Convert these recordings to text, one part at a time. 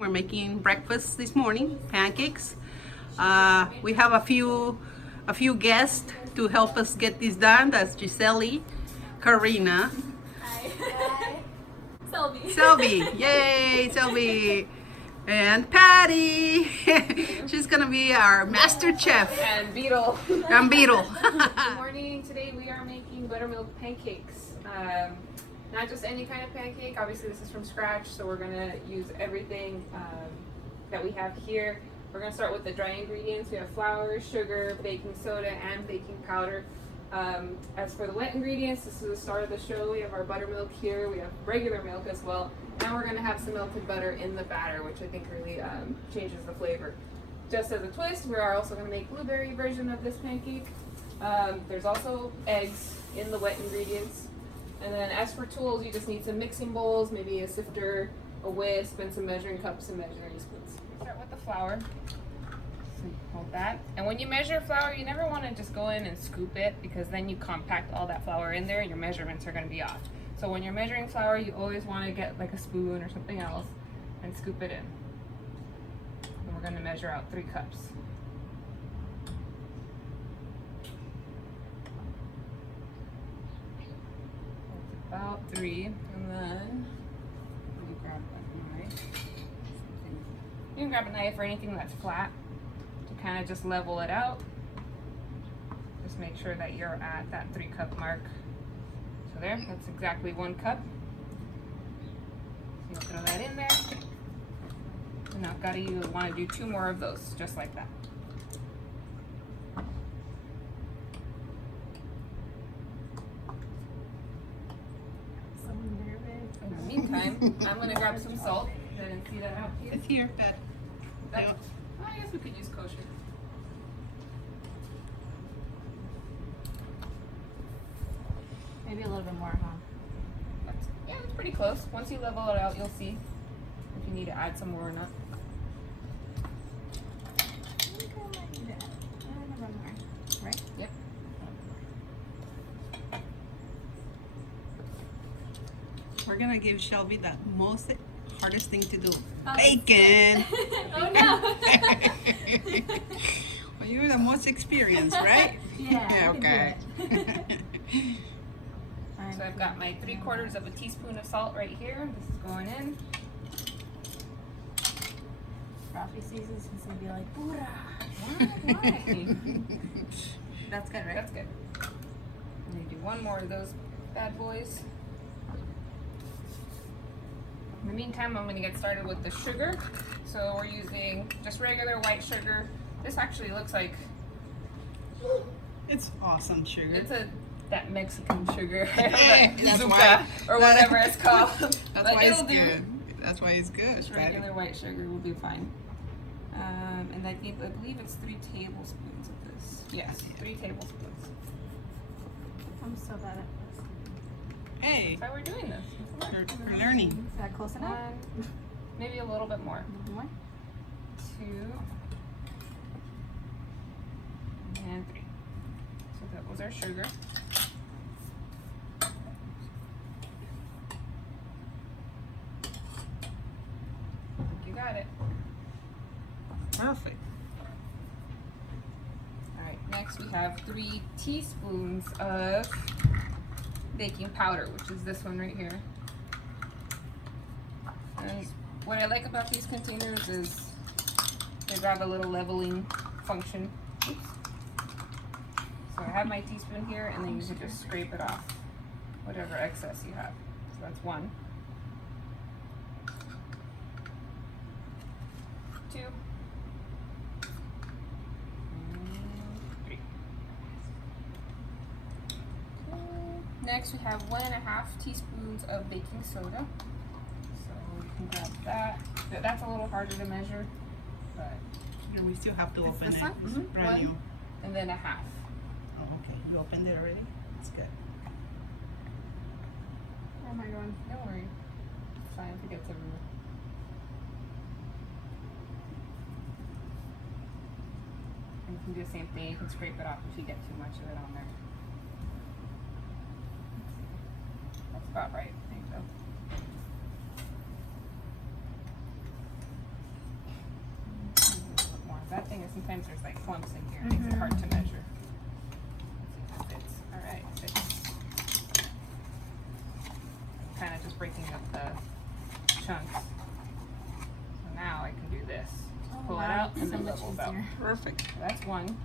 We're making breakfast this morning, pancakes. We have a few guests to help us get this done. That's Gisele, Karina, Hi. Selby. Selby, yay, Selby, and Patty. She's gonna be our master chef. And Beetle. And Beetle. Good morning. Today we are making buttermilk pancakes. Not just any kind of pancake. Obviously this is from scratch, so we're gonna use everything that we have here. We're gonna start with the dry ingredients. We have flour, sugar, baking soda, and baking powder. As for the wet ingredients, this is the start of the show. We have our buttermilk here. We have regular milk as well. And we're gonna have some melted butter in the batter, which I think really changes the flavor. Just as a twist, we are also gonna make blueberry version of this pancake. There's also eggs in the wet ingredients. And then as for tools, you just need some mixing bowls, maybe a sifter, a whisk, and some measuring cups and measuring spoons. Start with the flour. So you hold that. And when you measure flour, you never want to just go in and scoop it, because then you compact all that flour in there and your measurements are going to be off. So when you're measuring flour, you always want to get like a spoon or something else and scoop it in. And we're going to measure out 3 cups. About 3, and then you grab a knife. You can grab a knife or anything that's flat to kind of just level it out. Just make sure that you're at that 3-cup mark. So there, that's exactly 1 cup. So you'll throw that in there. And now you want to do 2 more of those, just like that. In the meantime, I'm going to grab some salt. I didn't see that out here. It's here, Dad. Well, I guess we could use kosher. Maybe a little bit more, huh? Yeah, it's pretty close. Once you level it out, you'll see if you need to add some more or not. I think I might need it. A little more, right? Yep. We're gonna give Shelby the most hardest thing to do. Oh, Bacon. Oh no! Well, you're the most experienced, right? Yeah, I can do Okay. So I've got my 3/4 of a teaspoon of salt right here. This is going in. Rafi sees this, he's gonna be like, "Pura." Why? That's good, right? That's good. And you do 1 more of those bad boys. In the meantime, I'm going to get started with the sugar. So we're using just regular white sugar. This actually looks like It's awesome sugar. it's that Mexican sugar, That's Zucca, why- or whatever it's called. That's But why it's it'll do. good. That's why it's good. Just Patty. regular white sugar will be fine. And I believe it's 3 tablespoons of this. Yes, 3 tablespoons. I'm so bad at this. Hey, That's why we're doing this. we're learning. Is that close enough? 1, maybe a little bit more. A little more? 2, and 3. So that was our sugar. You got it. Perfect. Alright, next we have 3 teaspoons of baking powder, which is this one right here. And what I like about these containers is they have a little leveling function. Oops. So I have my teaspoon here, and then you can just scrape it off, whatever excess you have. So that's 1. 2. And 3. Next we have 1.5 teaspoons of baking soda. So you can grab that. That's a little harder to measure, but And we still have to It's open this it. one? It's Mhm. brand 1 new. and then 1/2. Oh, okay. You opened it already? It's good. Where am I going? Don't worry. It's fine if it gets everywhere. And you can do the same thing. You can scrape it off if you get too much of it on there. That's about right. There you go. sometimes there's like clumps in here. It makes it hard to measure. Let's see if it fits. All right, fits. Kind of just breaking up the chunks. So now I can do this. Just pull it out and then levels out. Perfect. So that's one.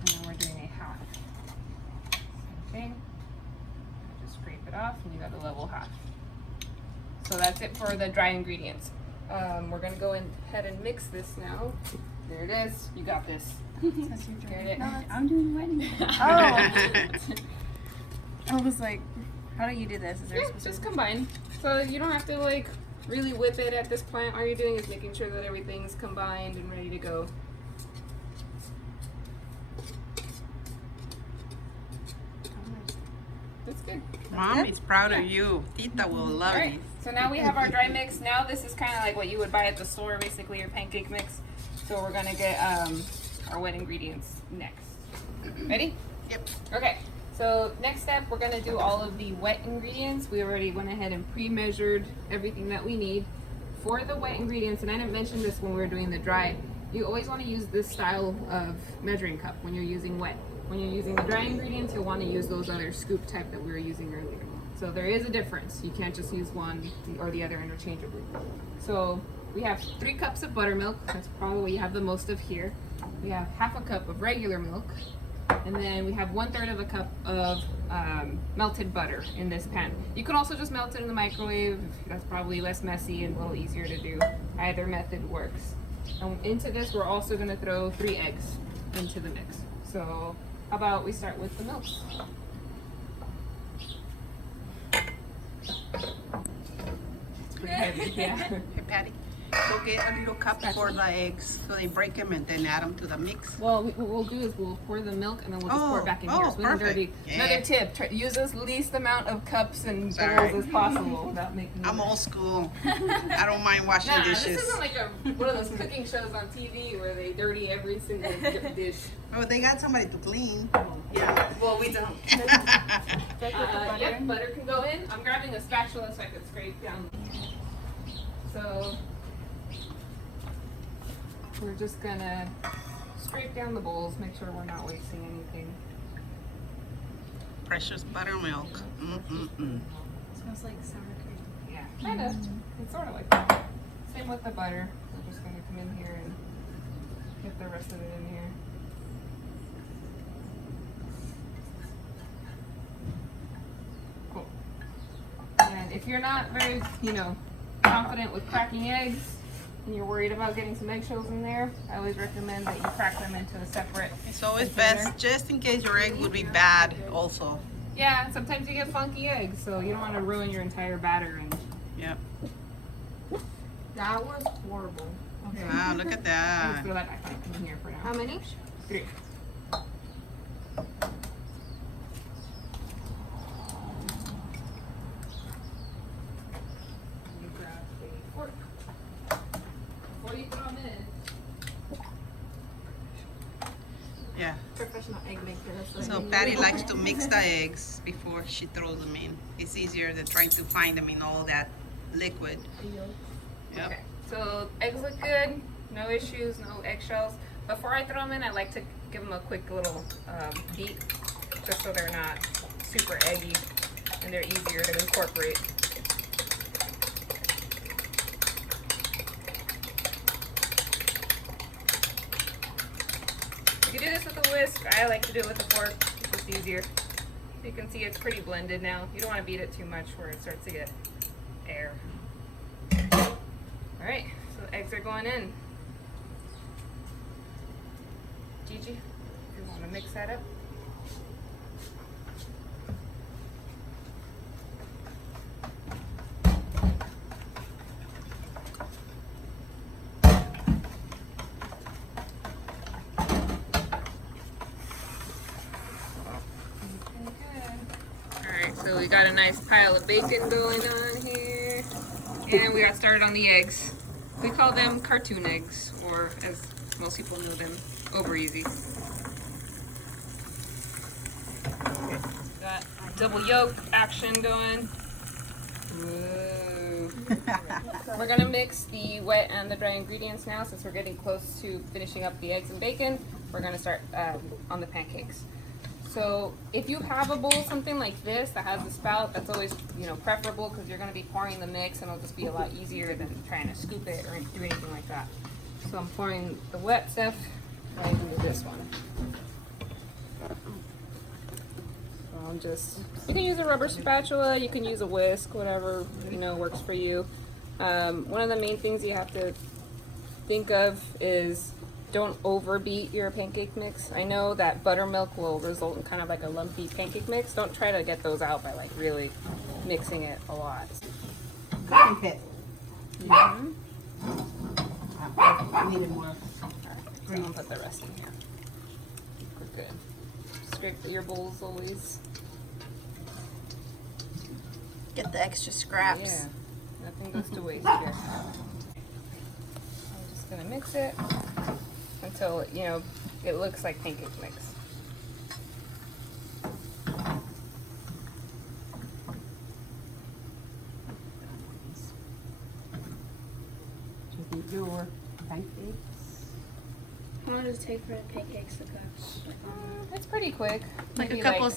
And then we're doing a half. Same thing. Just scrape it off and you got a level half. So that's it for the dry ingredients. We're gonna go ahead and mix this now. There it is. You got this. Get it? I'm doing wedding. Oh. I was like, how do you do this? Is there a Yeah, specific? just combine. So you don't have to like really whip it at this point. All you're doing is making sure that everything's combined and ready to go. That's good. Mom is proud of you. Tita will love Alright, it. so now we have our dry mix. Now this is kind of like what you would buy at the store, basically your pancake mix. So we're gonna get our wet ingredients next. Ready? Yep. Okay, so next step, we're gonna do all of the wet ingredients. We already went ahead and pre-measured everything that we need. For the wet ingredients, and I didn't mention this when we were doing the dry, you always wanna use this style of measuring cup when you're using wet. When you're using the dry ingredients, you'll wanna use those other scoop type that we were using earlier. So there is a difference. You can't just use one or the other interchangeably. So we have 3 cups of buttermilk. That's probably what you have the most of here. We have half a cup of regular milk. And then we have 1/3 of a cup of melted butter in this pan. You can also just melt it in the microwave. That's probably less messy and a little easier to do. Either method works. And into this, we're also gonna throw 3 eggs into the mix. So how about we start with the milk? Pretty heavy, yeah. Hey, Patty, go get a little cup for the eggs so they break them and then add them to the mix. Well, what we'll do is we'll pour the milk and then we'll just pour it back in here. So we don't perfect. dirty. Yeah. Another tip: use as least amount of cups and bowls Sorry. as possible without making. I'm old school. I don't mind washing Nah, dishes. this isn't like one of those cooking shows on TV where they dirty every single dish. Oh, they got somebody to clean. Yeah. Well, we don't. butter? Yep, butter can go in. I'm grabbing a spatula so I can scrape down. So we're just gonna scrape down the bowls, make sure we're not wasting anything. Precious buttermilk. Mm-mm-mm. Smells like sour cream. Yeah, kind of. It's sort of like that. Same with the butter. We're just gonna come in here and get the rest of it in here. Cool. And if you're not very, confident with cracking eggs, and you're worried about getting some eggshells in there, I always recommend that you crack them into a separate It's always container. best, just in case your egg would be bad also. Yeah, sometimes you get funky eggs, so you don't want to ruin your entire batter. And Yep. That was horrible. okay, Wow, look at let's that. throw that back in here for now. How many? 3. You grab a fork before you throw them in. Yeah. Professional egg maker. That's what So I mean. Patty likes to mix the eggs before she throws them in. It's easier than trying to find them in all that liquid. Yep. Okay, so eggs look good, no issues, no eggshells. Before I throw them in, I like to give them a quick little beat, just so they're not super eggy and they're easier to incorporate. You can do this with a whisk. I like to do it with a fork. It's just easier. You can see it's pretty blended now. You don't want to beat it too much where it starts to get air. All right, so the eggs are going in. Gigi, you want to mix that up? Alright, so we got a nice pile of bacon going on here. And we got started on the eggs. We call them cartoon eggs, or as most people know them, over easy. Got double yolk action going. Whoa. We're gonna mix the wet and the dry ingredients now since we're getting close to finishing up the eggs and bacon. We're gonna start on the pancakes. So if you have a bowl, something like this that has a spout, that's always, you know, preferable because you're gonna be pouring the mix and it'll just be a lot easier than trying to scoop it or do anything like that. So I'm pouring the wet stuff right into this one. So I'm just, you can use a rubber spatula, you can use a whisk, whatever, you know, works for you. One of the main things you have to think of is don't overbeat your pancake mix. I know that buttermilk will result in kind of like a lumpy pancake mix. Don't try to get those out by like really mixing it a lot. Cooking pit. Mm-hmm. I needed more. So I'll put the rest in here. We're good. Scrape your bowls always. Get the extra scraps. Yeah, nothing goes to waste here. I'm just gonna mix it until, you know, it looks like pancake mix. Your pancakes. How long does it take for the pancakes to cook? It's pretty quick. Like Maybe a couple,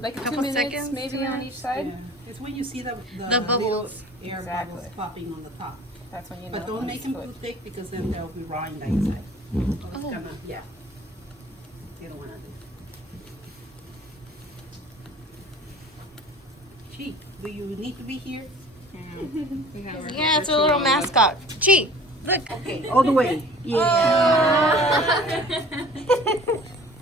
like 2 couple minutes, seconds, maybe on each side. Yeah. It's when you see the bubbles. little air Exactly. bubbles popping on the top. That's when you know. But don't when make it's them cooked. too thick because then they'll be raw in the inside. So it's Oh. gonna, yeah. You don't wanna do. Gee, do you need to be here? We have our Yeah, it's a virtual little lab. mascot. Gee, look. Okay, all the way. Yeah.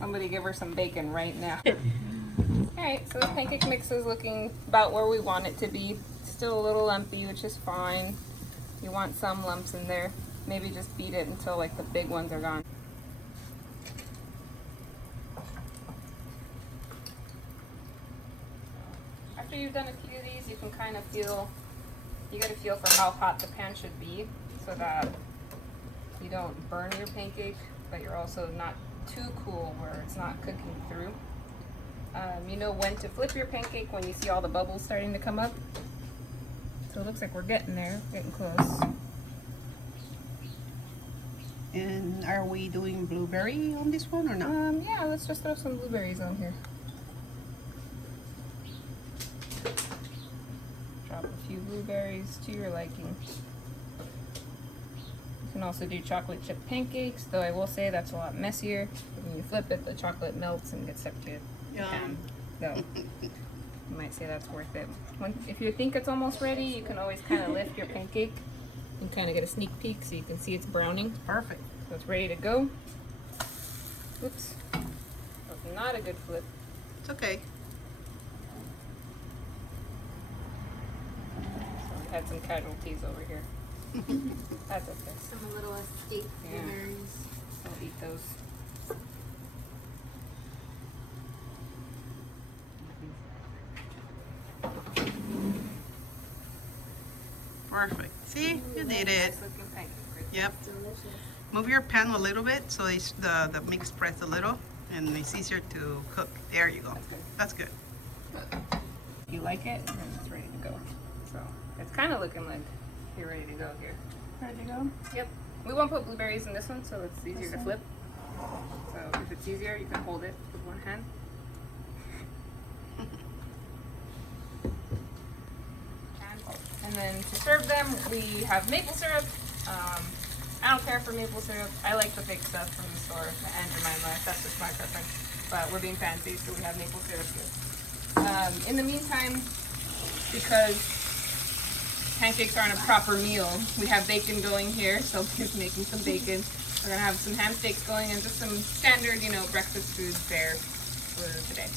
Somebody give her some bacon right now. Alright, so the pancake mix is looking about where we want it to be. Still a little lumpy, which is fine. You want some lumps in there. Maybe just beat it until like the big ones are gone. After you've done a few of these, you can kind of feel, you get a feel for how hot the pan should be so that you don't burn your pancake, but you're also not too cool where it's not cooking through. You know when to flip your pancake when you see all the bubbles starting to come up. So it looks like we're getting there, getting close. And are we doing blueberry on this one or not? Yeah, let's just throw some blueberries on here. Drop a few blueberries to your liking. You can also do chocolate chip pancakes, though I will say that's a lot messier. When you flip it, the chocolate melts and gets stuck to your pan. So you might say that's worth it. If you think it's almost ready, you can always kind of lift your pancake and kind of get a sneak peek so you can see it's browning. Perfect. So it's ready to go. Oops. That's not a good flip. It's okay. So we had some casualties over here. That's okay. Some little escape Yeah. blueberries. I'll eat those. Perfect. See, you did it. Nice looking pancake, right? Yep. Delicious. Move your pan a little bit so it's the mix spreads a little and it's easier to cook. There you go. That's good. That's good. If you like it, then it's ready to go. So it's kind of looking like you're ready to go here. Ready to go? Yep. We won't put blueberries in this one, so it's easier to flip. So if it's easier, you can hold it with one hand. And then to serve them, we have maple syrup. I don't care for maple syrup. I like the fake stuff from the store and Jemima. That's just my preference. But we're being fancy, so we have maple syrup here. In the meantime, because pancakes aren't a proper meal, we have bacon going here. So he's making some bacon. We're gonna have some ham steaks going and just some standard, you know, breakfast food fare for today.